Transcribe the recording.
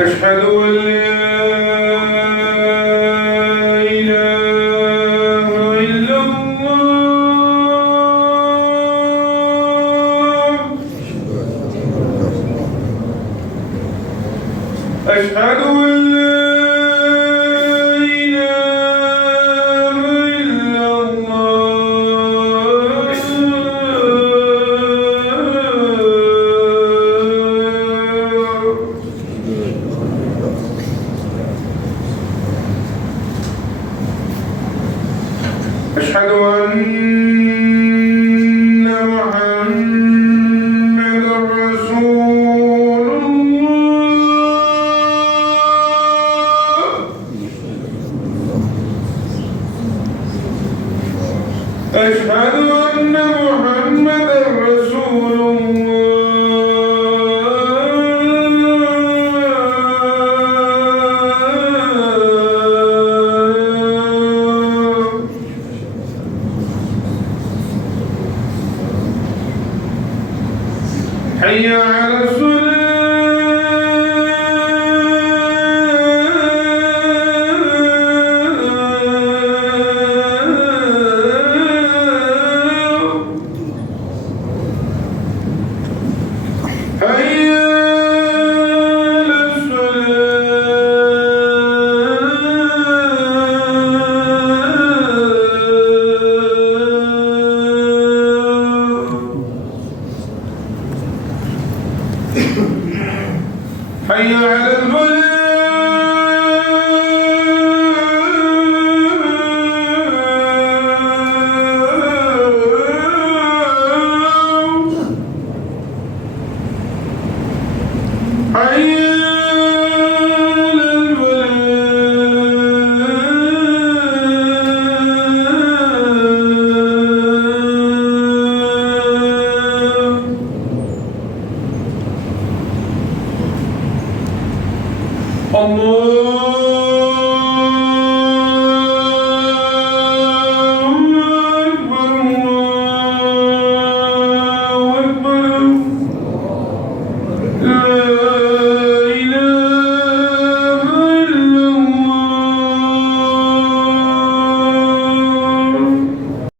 أشهد أن لا إله إلا الله. أشهد أن لا إله إلا الله. أشهد أن محمدًا رسول الله. أشهد أن محمدًا رسول الله. حي على الصلاة. حي على الصلاة. حي على الفلاح. حي على الفلاح. الله